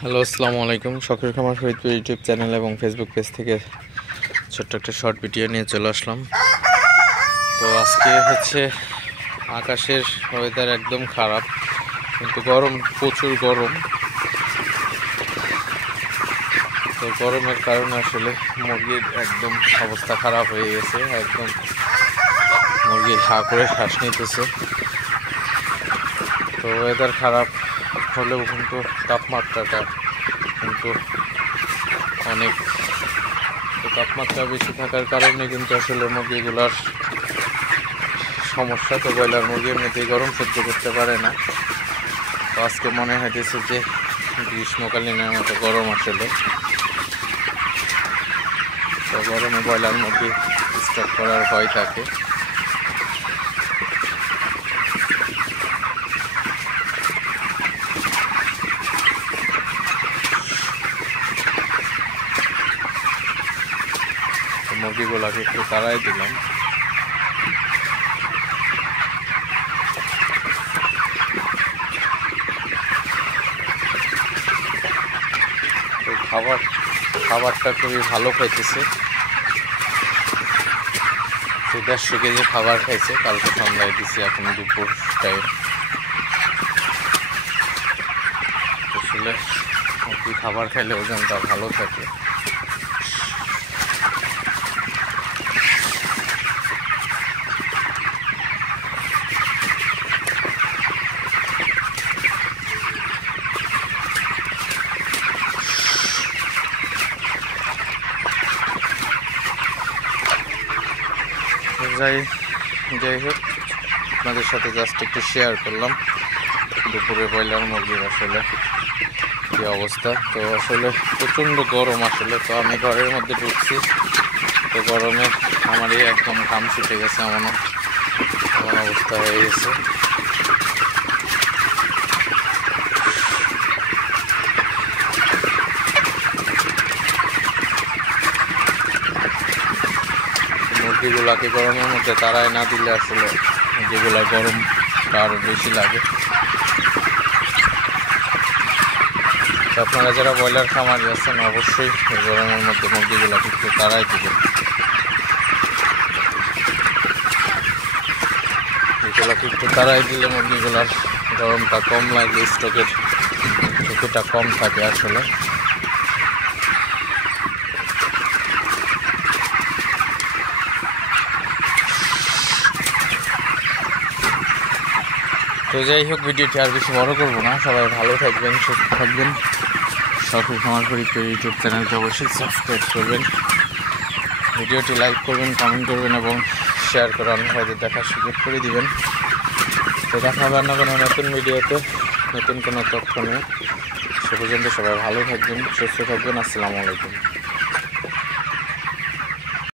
Hello, আসসালামু আলাইকুম। শখের খামার ফরিদপুর ইউটিউব চ্যানেল এবং ফেসবুক পেজ থেকে ছোট্ট একটা শর্ট ভিডিও নিয়ে চলে আসলাম। তো আজকে হচ্ছে আকাশের ওয়েদার একদম খারাপ, কিন্তু গরম, প্রচুর গরম। তো গরমের কারণে আসলে মুরগির একদম অবস্থা খারাপ হয়ে গেছে। একদম মুরগি হা করে শ্বাস নিতেছে। তো ওয়েদার খারাপ হলেও কিন্তু তাপমাত্রাটা কিন্তু অনেক, তো তাপমাত্রা বেশি থাকার কারণে কিন্তু আসলে মুরগিগুলার সমস্যা। তো ব্রয়লার মুরগি এমনিতেই গরম সহ্য করতে পারে না। তো আজকে মনে হইতেছে যে গ্রীষ্মকালীনের মতো গরম আসলে। তো গরমে ব্রয়লার মুরগি স্টক করার ভয় থাকে। তো মুরগিগুলাকে একটু তাড়াই দিলাম। তো খাবারটা খুবই ভালো খাইতেছে। 150 কেজি খাবার খাইছে, কালকে সন্ধ্যায় দিছি, এখন দুপুর টাইম। আসলে মুরগি খাবার খাইলে ওজনটা ভালো থাকে। যাই হোক, আপনাদের সাথে জাস্ট একটু শেয়ার করলাম দুপুরে ব্রয়লার মুরগির আসলে কী অবস্থা। তো আসলে প্রচণ্ড গরম আসলে। তো আমি ঘরের মধ্যে ঢুকছি, তো গরমে আমারই একদম ঘাম ছুটে গেছে, এমন অবস্থা হয়ে গেছে। মুরগিগুলাকে গরমের মধ্যে তাড়ায় না দিলে আসলে মুরগিগুলা গরমটা আরও বেশি লাগে। তো আপনারা যারা ব্রয়লার খামারি আছেন অবশ্যই গরমের মধ্যে মুরগিগুলাকে একটু তাড়াই দিবেন। এগুলোকে একটু তাড়াই দিলে মুরগিগুলার গরমটা কম লাগে, স্টকের ঝুঁকিটা কম থাকে আসলে। তো যাই হোক, ভিডিওটি আর বেশি বড় করবো না। সবাই ভালো থাকবেন, সুস্থ থাকবেন। শখের খামার ফরিদপুর ইউটিউব চ্যানেলকে অবশ্যই সাবস্ক্রাইব করবেন, ভিডিওটি লাইক করবেন, কমেন্ট করবেন এবং শেয়ার করে অন্য ভাইদের দেখার সুযোগ করে দিবেন। তো দেখা হবে না কোনো নতুন ভিডিওতে, নতুন কোনো তথ্য নিয়ে। সে পর্যন্ত সবাই ভালো থাকবেন, সুস্থ থাকবেন। আসসালামু আলাইকুম।